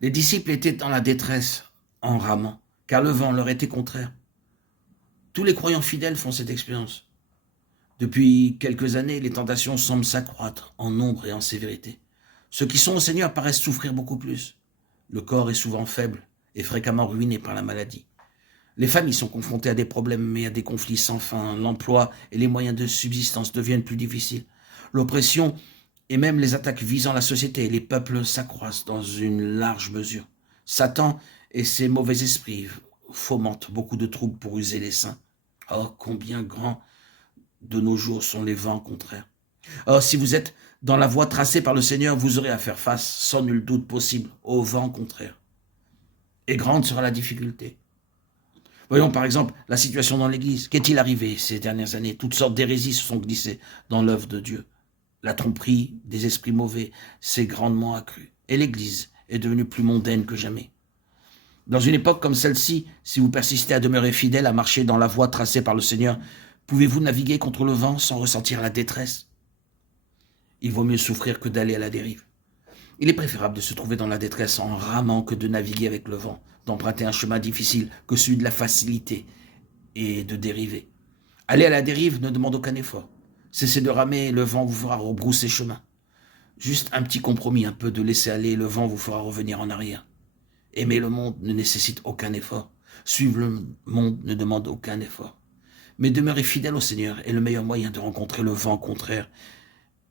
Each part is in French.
Les disciples étaient dans la détresse en ramant, car le vent leur était contraire. Tous les croyants fidèles font cette expérience. Depuis quelques années, les tentations semblent s'accroître en nombre et en sévérité. Ceux qui sont au Seigneur paraissent souffrir beaucoup plus. Le corps est souvent faible et fréquemment ruiné par la maladie. Les familles sont confrontées à des problèmes et à des conflits sans fin. L'emploi et les moyens de subsistance deviennent plus difficiles. L'oppression et même les attaques visant la société et les peuples s'accroissent dans une large mesure. Satan et ses mauvais esprits fomentent beaucoup de troubles pour user les saints. Oh, combien grands de nos jours sont les vents contraires. Or, si vous êtes dans la voie tracée par le Seigneur, vous aurez à faire face, sans nul doute possible, aux vents contraires. Et grande sera la difficulté. Voyons par exemple la situation dans l'Église. Qu'est-il arrivé ces dernières années? Toutes sortes d'hérésies se sont glissées dans l'œuvre de Dieu. La tromperie des esprits mauvais s'est grandement accrue. Et l'Église est devenue plus mondaine que jamais. Dans une époque comme celle-ci, si vous persistez à demeurer fidèle, à marcher dans la voie tracée par le Seigneur, pouvez-vous naviguer contre le vent sans ressentir la détresse? Il vaut mieux souffrir que d'aller à la dérive. Il est préférable de se trouver dans la détresse en ramant que de naviguer avec le vent, d'emprunter un chemin difficile que celui de la facilité et de dériver. Aller à la dérive ne demande aucun effort. Cessez de ramer, le vent vous fera rebrousser chemin. Juste un petit compromis, un peu de laisser aller, le vent vous fera revenir en arrière. Aimer le monde ne nécessite aucun effort. Suivre le monde ne demande aucun effort. Mais demeurer fidèle au Seigneur est le meilleur moyen de rencontrer le vent contraire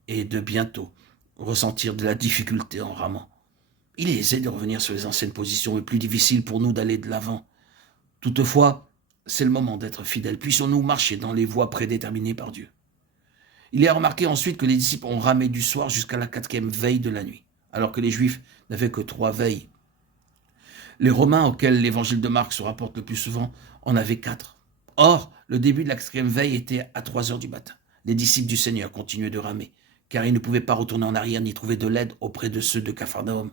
et de bientôt ressentir de la difficulté en ramant. Il est aisé de revenir sur les anciennes positions et plus difficile pour nous d'aller de l'avant. Toutefois, c'est le moment d'être fidèles. Puissions-nous marcher dans les voies prédéterminées par Dieu. Il est à remarquer ensuite que les disciples ont ramé du soir jusqu'à la 4e veille de la nuit, alors que les Juifs n'avaient que 3 veilles. Les Romains, auxquels l'évangile de Marc se rapporte le plus souvent, en avaient 4. Or, le début de la 4e veille était à 3 heures du matin. Les disciples du Seigneur continuaient de ramer, car ils ne pouvaient pas retourner en arrière ni trouver de l'aide auprès de ceux de Capharnaüm.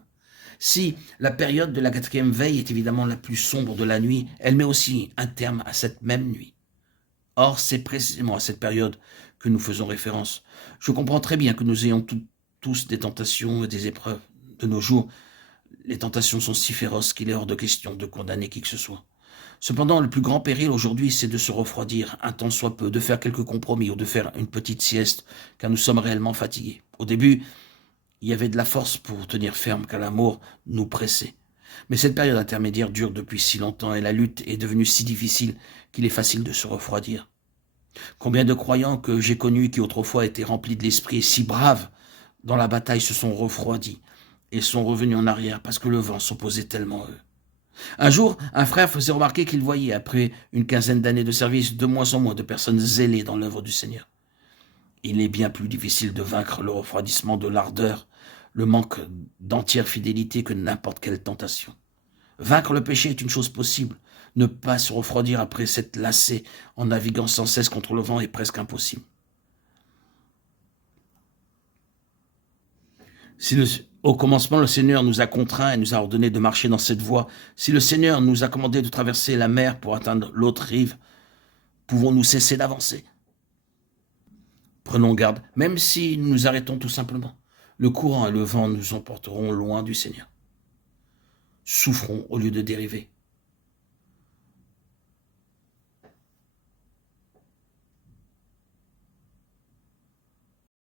Si la période de la 4e veille est évidemment la plus sombre de la nuit, elle met aussi un terme à cette même nuit. Or, c'est précisément à cette période que nous faisons référence. Je comprends très bien que nous ayons tous des tentations et des épreuves. De nos jours, les tentations sont si féroces qu'il est hors de question de condamner qui que ce soit. Cependant, le plus grand péril aujourd'hui, c'est de se refroidir, un tant soit peu, de faire quelques compromis ou de faire une petite sieste, car nous sommes réellement fatigués. Au début, il y avait de la force pour tenir ferme, car l'amour nous pressait. Mais cette période intermédiaire dure depuis si longtemps et la lutte est devenue si difficile qu'il est facile de se refroidir. Combien de croyants que j'ai connus qui autrefois étaient remplis de l'esprit et si braves dans la bataille se sont refroidis et sont revenus en arrière parce que le vent s'opposait tellement à eux. Un jour, un frère faisait remarquer qu'il voyait, après une quinzaine d'années de service, de moins en moins de personnes zélées dans l'œuvre du Seigneur. Il est bien plus difficile de vaincre le refroidissement de l'ardeur, le manque d'entière fidélité que n'importe quelle tentation. Vaincre le péché est une chose possible. Ne pas se refroidir après s'être lassé en naviguant sans cesse contre le vent est presque impossible. Au commencement, le Seigneur nous a contraints et nous a ordonné de marcher dans cette voie. Si le Seigneur nous a commandé de traverser la mer pour atteindre l'autre rive, pouvons-nous cesser d'avancer? Prenons garde, même si nous nous arrêtons tout simplement. Le courant et le vent nous emporteront loin du Seigneur. Souffrons au lieu de dériver.